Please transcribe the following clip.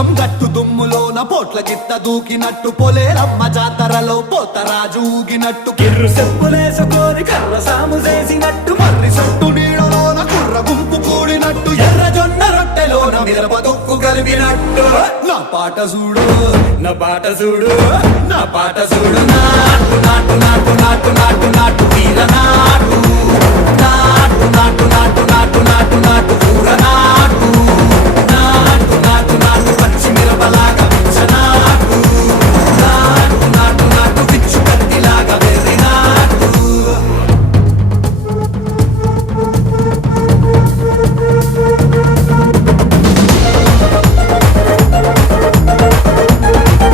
పోచం గట్టు దుమ్ములోన పోట్ల గిత్త దూకినట్టు పొలేరమ్మ జాతరలో పోతరాజు ఊగినట్టు కిర్రు చెప్పులేసుకొని కర్ర సాము చేసినట్టు మర్రి సొట్టు నీడలోన కుర్ర గుంపు కూడినట్టు ఎర్ర జొన్న రొట్టెలోన మిరప దొక్కు కలిపినట్టు నా పాట చూడు నా పాట చూడు నా పాట చూడు నాటు నాటు నాటు నాటు నాటు నాటు వీర నాటు